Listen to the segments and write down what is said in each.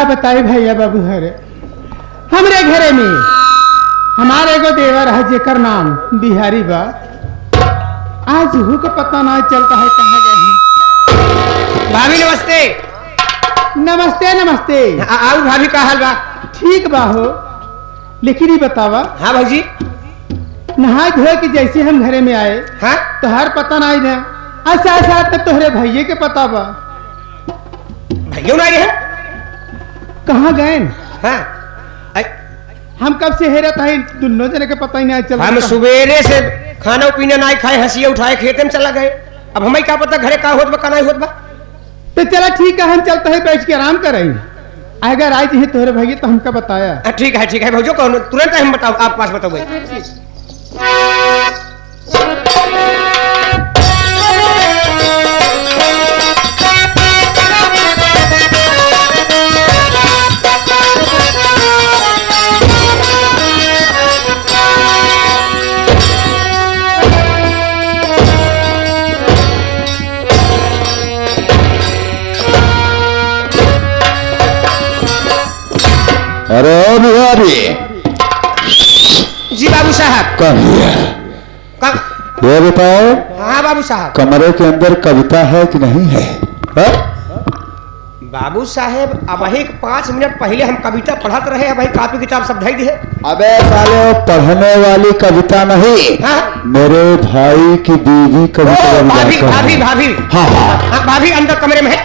का बताई भैया बाबू हरे हमरे घरे में हमारे एगो देवर है जेकर नाम बिहारी बा। आज हु को पता ना चलता है कहाँ गए हैं। भाभी नमस्ते। नमस्ते नमस्ते। आओ भाभी का हाल बा? ठीक बा हो, लेकिन ही बतावा। हाँ भाजी। नहा धोए के जैसे हम घरे में आए हाँ तो हर पता नहीं ना अच्छा साथ में तोहरे भैये के पता बा। भैया ना गए? कहाँ गए? हाँ हम कब से हेरत है दोनों जने के पता ही नहीं चला। हम सुबेरे से खाना पीना नहीं खाए, हंसिया उठाए खेते में चला गए। अब हमें क्या पता घरे का होत बा का नहीं होत बा। तो चला ठीक है, हम चलते हैं बैठ के आराम करेंगे। अगर आज ही तोहरे भैया तो हमका बताया। ठीक है भाई, कौन तुरंत हम बताओ, आप पास बताओ भाई। अरे ओ बिहारी जी बाबू साहब। कौन है? ये बताओ। हाँ बाबू साहब। कमरे के अंदर कविता है कि नहीं है? बाबू साहब अब 5 मिनट पहले हम कविता पढ़त रहे, अब कॉपी किताब सब धई दिए। अबे साले पढ़ने वाली कविता नहीं। हाँ? मेरे भाई की बीवी कविता। भाभी भाभी। हाँ भाभी अंदर कमरे में है।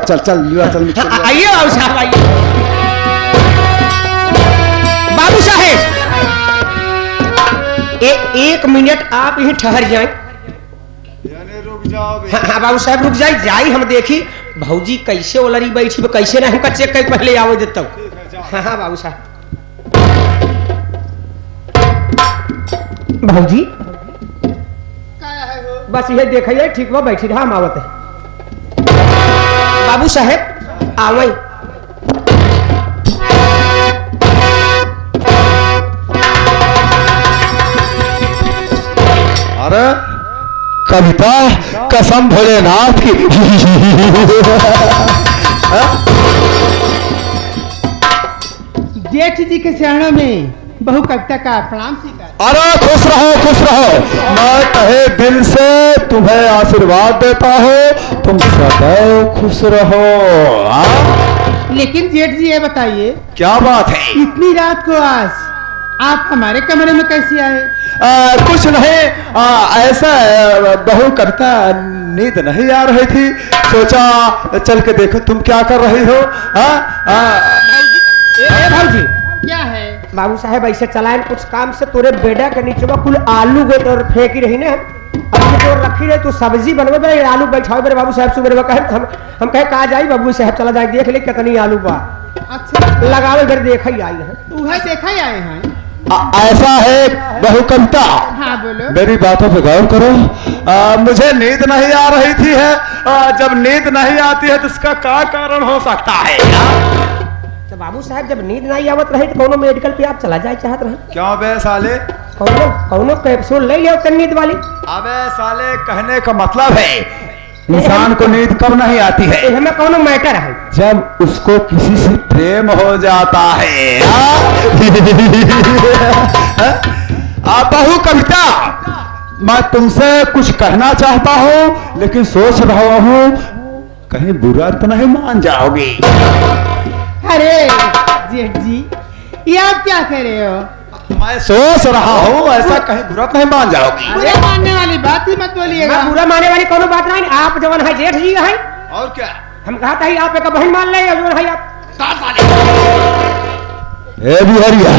चल चल आइए बाबू साहब आइए। बाबू साहब एक मिनट आप यहीं ठहर जाएं। रुक जाओ। हाँ बाबू साहब रुक जाई हम देखी भौजी कैसे ओलरी बैठी, कैसे ना हमका चेक कर पहले आवे देता हूँ। हाँ बाबू साहब। भौजी बस ये देखिए ठीक बा, बैठी रहा हम आवत है। बाबू साहब आवई। अरे कविता कसम भोलेनाथ की। जेठ जी के चरणों में बहु कविता का प्रणाम स्वीकार। अरे खुश रहो। मैं कहे दिल से तुम्हें आशीर्वाद देता हूँ, तुम सदैव खुश रहो। लेकिन जेठ जी ये बताइए क्या बात है? इतनी रात को आज आप हमारे कमरे में कैसे आए? कुछ नहीं, ऐसा बहु कविता नींद नहीं आ रही थी, सोचा चल के देखो तुम क्या कर रही हो। भौजी क्या है? बाबू साहब ऐसे चलाए कुछ काम से तोरे बेड़ा के नीचे कुल आलू गए और फेंकी रही ना, अब तो रखी रहे तू सब्जी बनवे बे आलू बैठाओ मेरे बाबू साहब सुबह कहे हम कहे कहा जाई बाबू साहब चला जाए देख ले कितनी आलू बा। अच्छा लगाओ इधर देखा ही आई है। वह देखा ही आए हैं। ऐसा है बहु कविता। हाँ बोलो। मेरी बातों पे गौर करो। मुझे नींद नहीं आ रही थी है। जब नींद नहीं आती है तो इसका क्या कारण हो सकता है? तो बाबू साहब जब नींद नहीं आवत रहे तो कोनो मेडिकल पे आप चला जाए चाहत रहे? क्यों बे साले? कोनो कैप्सूल ले लियो नींद वाली। अबे साले कहने का मतलब है इंसान को नींद कब नहीं आती है? हमें कोनो मैटर है जब उसको किसी से प्रेम हो जाता है। बहु कविता मैं तुमसे कुछ कहना चाहता हूँ, लेकिन सोच रहा हूँ कहीं बुरा तो नहीं मान जाओगी। अरे जेठ जी ये आप क्या कह रहे हो? मैं सोच रहा हूँ ऐसा कहीं बुरा तो नहीं मान जाओगी। बुरा मानने वाली बात ही मत बोलिएगा। बुरा मानने वाली कोनो बात नहीं। आप जवन है जेठ जी है और क्या? हम कहा था आप एक बहन मान ले जवन है आप। ए बिहारिया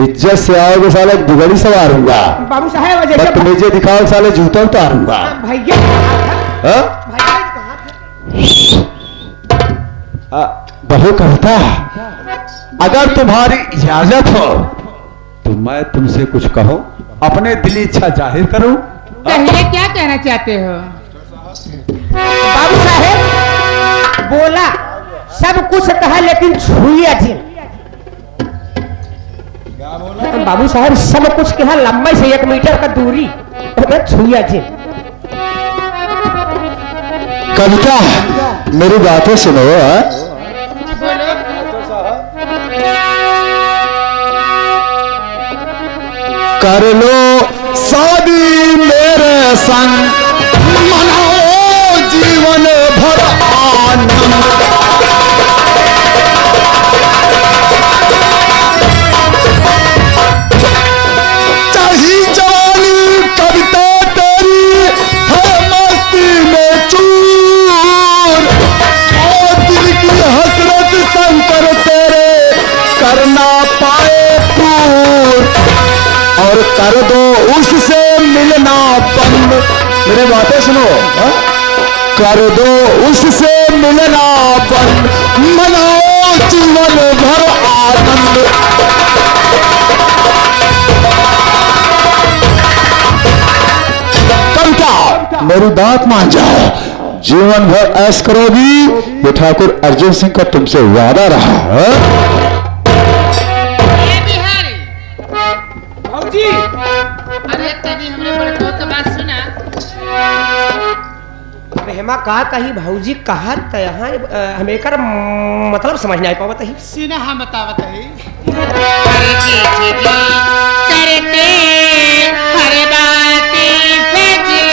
इज्जत से आओगे साले दुगड़ी सवारूंगा। बाबू साहब जैसे बदतमीजी दिखाओ साले जूता उतारूंगा। भैया बहु कविता अगर तुम्हारी इजाजत हो तो मैं तुमसे कुछ कहूं, अपने दिली इच्छा जाहिर करूं। कहिए क्या कहना चाहते हो? बाबू साहब बोला सब कुछ कहा लेकिन छुई जी। बाबू साहब सब कुछ कहा लंबाई से 1 मीटर का दूरी छुई जी। कविता मेरी बातें सुनो। बोलो कर लो शादी मेरे संग, मनाओ जीवन भर आनंद। चाही जवानी कविता तेरी है मस्ती में चूर, और दिल की हसरत शंकर तेरे करना पाए पूर, और कर दो उससे मिलना बंद। मेरे बातें सुनो, कर दो उससे मिलना बंद, मनाओ जीवन भर आनंद। कविता मेरी बात मान जाओ, जीवन भर ऐश करोगी, ये ठाकुर अर्जुन सिंह का तुमसे वादा रहा है। ए बिहारी, भाऊजी अरे तनी हमरे बड़को के बात सुना। अरे हेमा का कही भाऊजी कहा यहाँ हम एकर मतलब समझ नहीं पावत ही। सीना हम बतावत है। करते हर बातें फजी,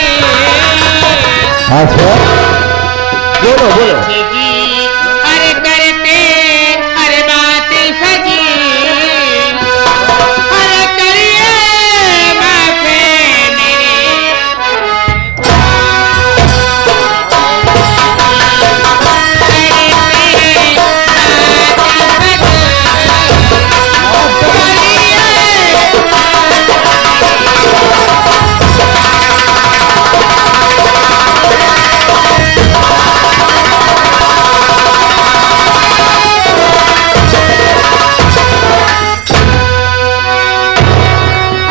अच्छा बोलो बोलो। अरे करते हर बातें फजी, अरे करिए माफे मेरे,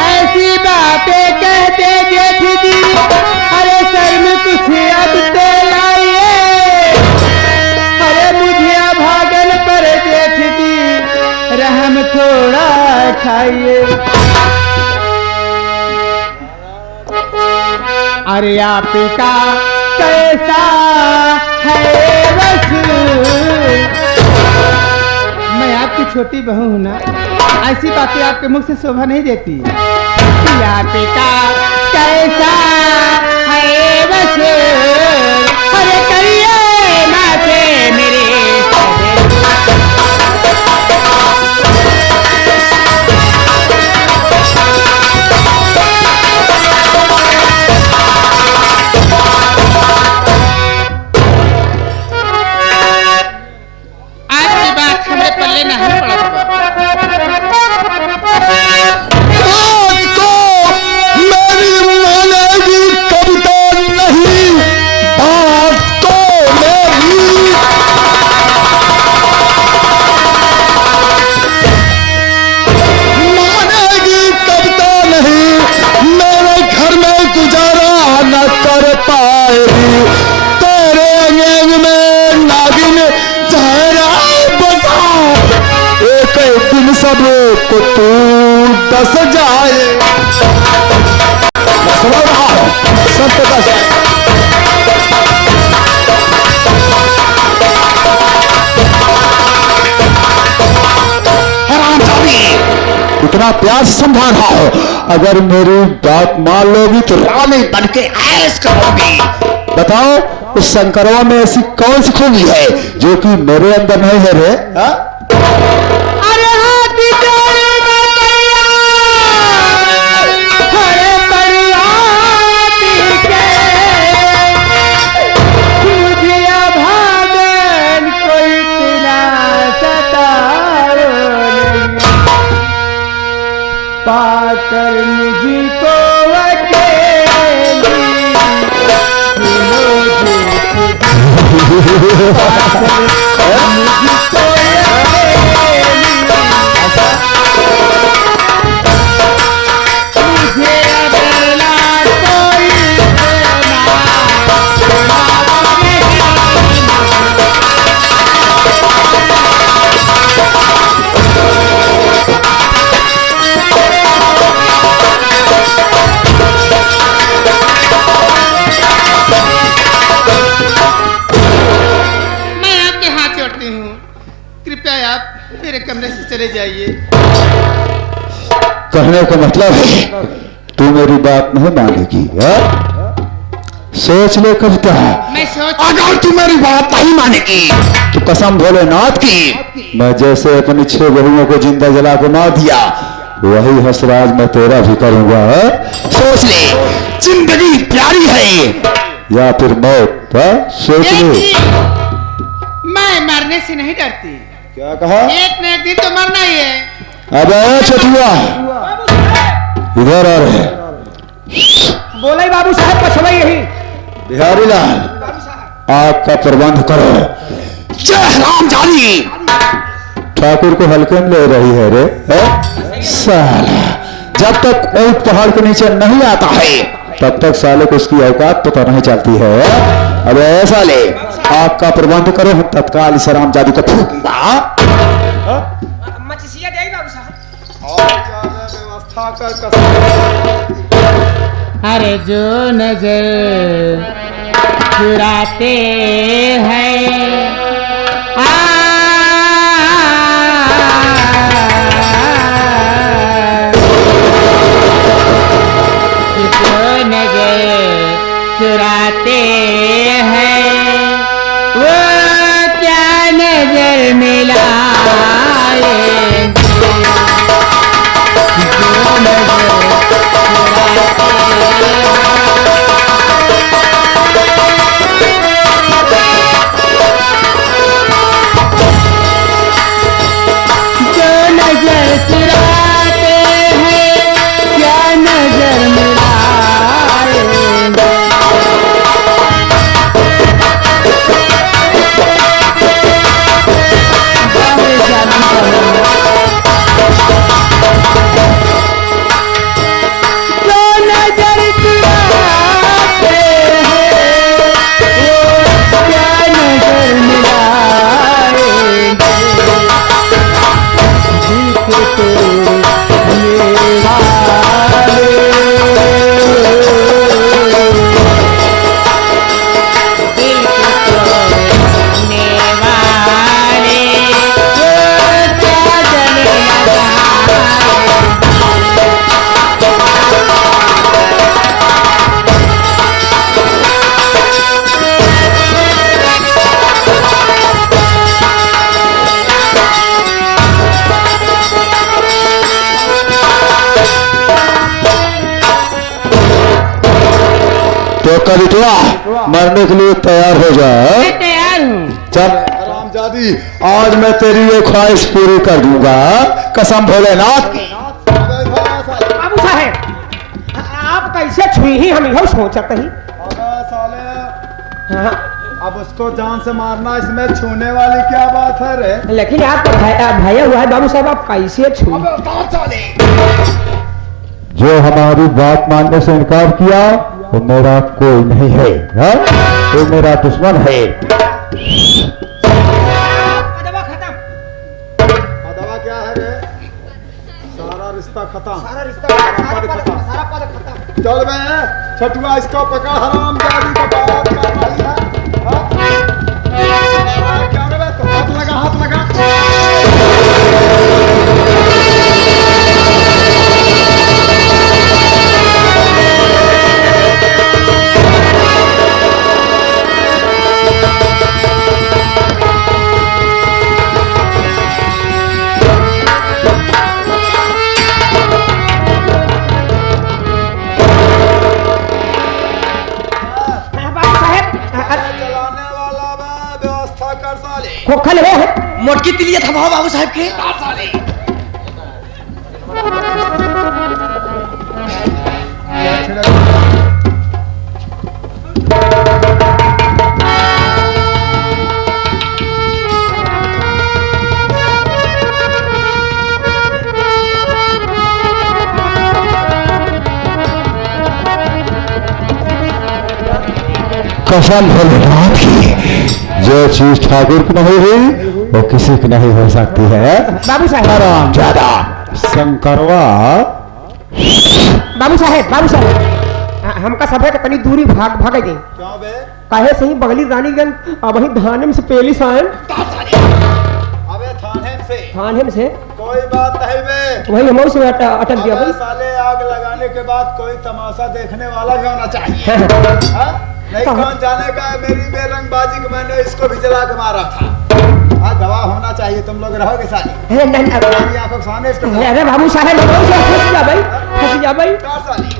ऐसी बातें कहते जेठ जी, अरे सर में कुछ अब तो लाइए। अरे मुझे भागन पर जेठ जी, रहम थोड़ा खाइए। अरे आपका कैसा है बस, मैं आपकी छोटी बहू हूँ ना, ऐसी बातें आपके मुख से शोभा नहीं देती। आपका कैसा है बस, अरे करिए माथे मेरे। आपकी बात हमें पल्ले नहीं पड़ा। आपको मेरी मानेगी कविता नहीं, बात को मेरी। मानेगी कविता नहीं, मेरे घर में गुजारा न कर पाएगी। तेरे अंग में नागिन चेहरा बसा, एक दिन सब को तू दस जाए। मैं समझ रहा हूं, सब को दस जाए। हरामजादी, इतना प्यार से समझा रहा हो, अगर मेरी बात मान लोगी तो रानी बन के ऐश करोगी। बताओ उस शंकरवा में ऐसी कौन सी खूबी है जो कि मेरे अंदर नहीं है रे? हा? अरे हाथी जोड़ी में तैयार, अरे बरियाती के, मुझे भागन कोई इतना सताओ नहीं, पाकर मुझको अकेली, कृपया आप मेरे कमरे से चले जाइए। कहने का मतलब है तू मेरी बात नहीं मानेगी, हाँ? सोच ले कविता, मैं सोच अगर तू मेरी बात नहीं मानेगी तो कसम भोलेनाथ की मैं जैसे अपनी 6 बहुओं को जिंदा जला के मार दिया वही हंसराज मैं तेरा भी करूंगा, हाँ? सोच ले, जिंदगी प्यारी है या फिर मौत, हाँ? सोच ले। देखिए, मैं मरने से नहीं डरती। क्या कहा? एक न एक दिन तो मरना ही है। अब चटुआ इधर आ रहे हैं। बोला ही बाबू साहब पछवा यही। बिहारी लाल, आग का प्रबंध करो। जय राम जानी। ठाकुर को हल्के में ले रही है रे, है? साला जब तक ऊंट पहाड़ के नीचे नहीं आता है तब तक साले को उसकी औकात पता नहीं चलती है। अब ऐसा ले, आग का प्रबंध करो, हम तत्काल इस राम जादू को फूंकूंगा। मचिसिया दे बाबू साहब। व्यवस्था कर अरे जो नजर चुराते हैं जो नजर चुराते हैं वो क्या नजर मिलाए जो नजर कविता मरने के लिए तैयार हो जा। मैं तैयार हूँ। चल रामजादी, आज मैं तेरी ये ख्वाहिश पूरी कर दूंगा, कसम भोलेनाथ की। बाबू साहब आप कैसे छुई ही हम यही सोचते ही। साले हाँ, अब उसको जान से मारना इसमें छूने वाली क्या बात है रे? लेकिन आप भैया हुआ है बाबू साहब, आप कैसे छुई? जो हमारी बात मानने से इनकार किया वो मेरा कोई नहीं है, हा? वो मेरा दुश्मन है। दवा क्या है रे? सारा रिश्ता खत्म। सारा पद खत्म। चल बे छठुआ, इसको पकड़, हराम जादी को बात कर रही है। हाँ? क्या रे बे? तो हाथ लगा, हाथ लगा। खोखल है मोटकी तिलिया थमाओ बाबू साहब के। कसम भोलेनाथ की, जो चीज ठाकुर की नहीं हुई वो किसी की नहीं हो सकती है। बाबू साहब, आराम ज्यादा शंकरवा। बाबू साहब हमका सभे के तनी दूरी भाग दे। क्यों बे? काहे से ही बगली रानीगंज अब ही धानम से पेली सान। अब अबे थाने से थाने से कोई बात नहीं बे। वही हम से अटक गया अबे भाई। साले आग लगाने के बाद कोई तमाशा देखने वाला भी होना चाहिए। हाँ? नहीं कौन जाने का है मेरी बेरंगबाजी को, मैंने इसको भी जला के मारा था। हाँ, गवाह होना चाहिए, तुम लोग रहोगे साली। मेरी आंखों के सामने इसको अरे बाबू साहब फंस जा भाई, फंस जा भाई। क्या साली?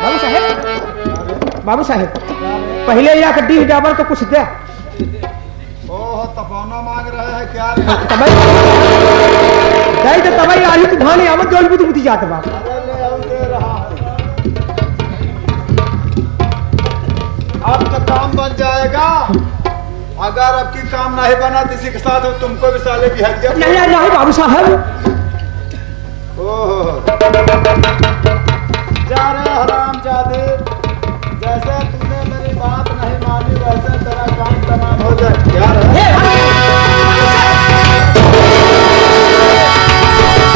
बाबू साहब बाबू साहेब पहले या डी डाबर तो कुछ दे। ओह तपौना मांग रहे हैं क्या रे? तबई दई तो तबई आली तू धाने आवत जोल बुत बुती जात बा। अरे ले आओ, दे रहा हूं। अब तो काम बन जाएगा। अगर अब की काम नहीं बना तो इसी के साथ तुमको भी साले की हदिया। नहीं नहीं बाबू साहब। ओह जा रहे हरामजादे, जैसे तूने मेरी बात नहीं मानी वैसे तेरा काम तमाम हो जाए। क्या रे?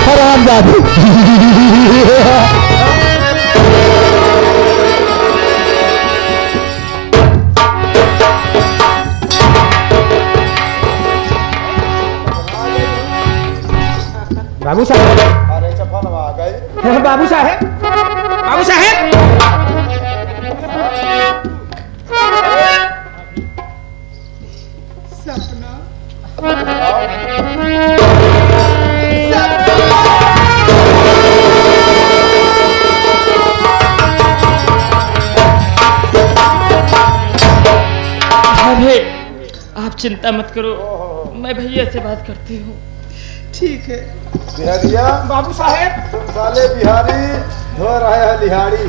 हरामजादी। बाबू साहब अरे चप्पल आ गई। बाबू साहब बाबू साहब सपना भाभी आप चिंता मत करो, मैं भैया से बात करती हूँ। ठीक है। बिहारिया बाबू साहब तुम साले बिहारी धो रहे हैं लिहाड़ी।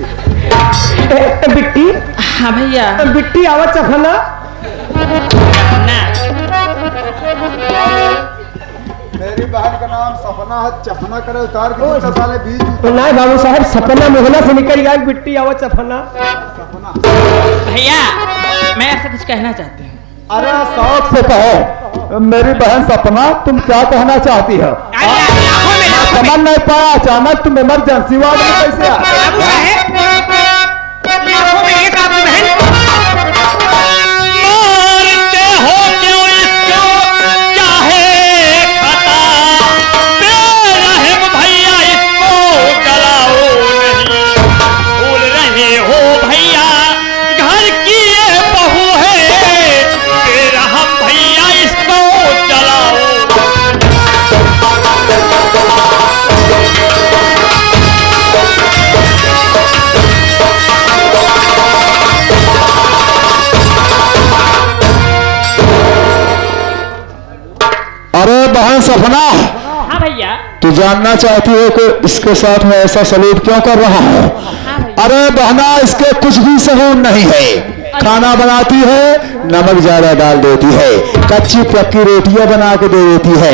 बिट्टी हाँ भैया। बिट्टी आवत चफना ना मेरी बहन का नाम सपना है, चफना करे उतार के दूसरा साले बीज नहीं बाबू साहब सपना मोहना से निकल गया बिट्टी आवत चफना। सपना। भैया मैं आपसे कुछ कहना चाहती हूँ। अरे शौक से कहो, मेरी बहन सपना तुम क्या कहना चाहती हो? समझ नहीं पाया, अचानक तुम इमरजेंसी वार्ड में कैसे आ? बाबू साहेब लाखों में एक आपकी बहन मारते हो क्यों इसको चाहे खता बेरहम भैया इसको जलाओ नहीं भूल रहे हो भैया घर की ये बहू है बेरहम भैया इसको जलाओ। अरे बहन सपना, हाँ भैया। तू जानना चाहती है कि इसके साथ में ऐसा सलूक क्यों कर रहा है? हाँ भैया। अरे बहना, इसके कुछ भी सहून नहीं है। खाना बनाती है, नमक ज्यादा डाल देती है, कच्ची पक्की रोटियां बना के दे देती है।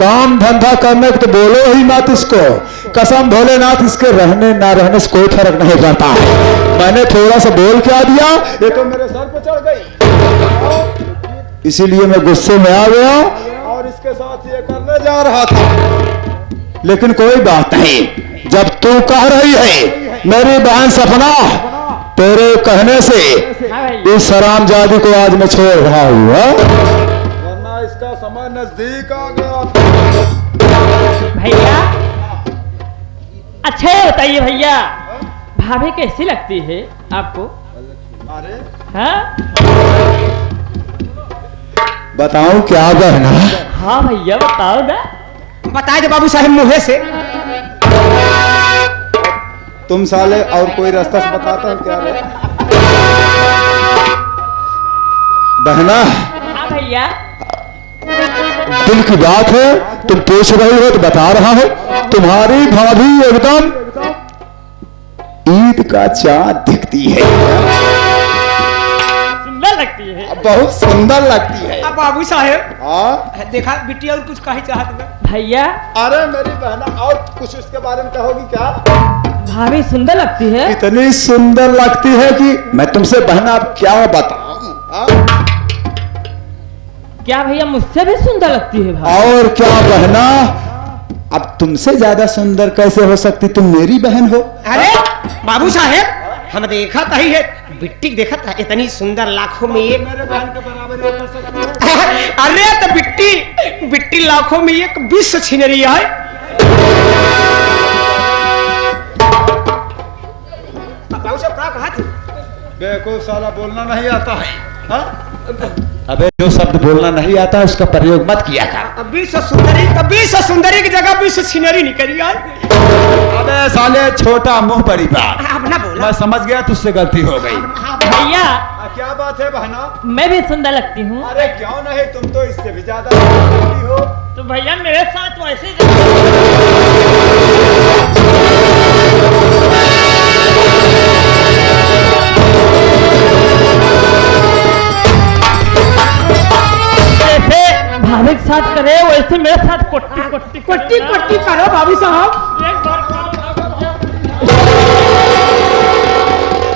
काम धंधा करने को तो बोलो ही मत इसको। कसम भोलेनाथ, इसके रहने ना रहने से कोई फर्क नहीं पड़ता। मैंने थोड़ा सा बोल क्या दिया, ये तो मेरे सर पे चढ़ गई, इसीलिए मैं गुस्से में आ गया और इसके साथ ये करने जा रहा था। लेकिन कोई बात नहीं, जब तू कह रही है मेरी बहन सपना, तेरे कहने से इस हरामजादी को आज मैं छोड़ रहा हूँ। वरना इसका समय नजदीक आ गया। भैया अच्छा ये बताइए भैया, भाभी कैसी लगती है आपको? अरे हाँ बताऊं क्या बहना? हाँ भैया बताओ ना। बताए दे बाबू साहब मुँहे से। तुम साले और कोई रास्ता से बताता है क्या रे? बहना, हाँ भैया। दिल की बात है, तुम पूछ रही हो तो बता रहा हूं। तुम्हारी भाभी एकदम ईद का चांद दिखती है, सुंदर लगती है। बहुत सुंदर लगती है। अब बाबू साहब हाँ? देखा बिट्टी और कुछ कही चाहत में। भैया अरे मेरी बहना, और कुछ उसके बारे में कहोगी क्या? भाभी सुंदर लगती है। इतनी सुंदर लगती है कि मैं तुमसे बहना अब क्या बताऊं। हाँ? क्या भैया मुझसे भी सुंदर लगती है भाभी? और क्या बहना, अब तुमसे ज्यादा सुंदर कैसे हो सकती, तुम मेरी बहन हो। अरे बाबू साहेब हम देखा था ही है बिट्टी देखा था इतनी सुंदर लाखों में एक मेरे बहन के बराबर ही कर सकते हैं। अरे तो बिट्टी बिट्टी लाखों में एक विश्व छीन रही है। बाबू साहब क्या कहा थी? बेवकूफ साला बोलना नहीं आता है हा? अबे जो शब्द बोलना नहीं आता उसका प्रयोग मत किया कर। विश्व सुंदरी की जगह विश्व छीनरी निकली है। अबे साले छोटा मुंह बड़ी बात। अब ना बोला। मैं समझ गया तुझसे गलती हो गई। भैया क्या बात है बहना? मैं भी सुंदर लगती हूँ। अरे क्यों नहीं, तुम तो इससे भी ज्यादा लगती हो। तो भैया मेरे साथ वैसे जैसे भाभी के साथ करे वैसे मेरे साथ कोट्टी कोट्टी कोट्टी कोट्टी करो बाबू साहब। एक बार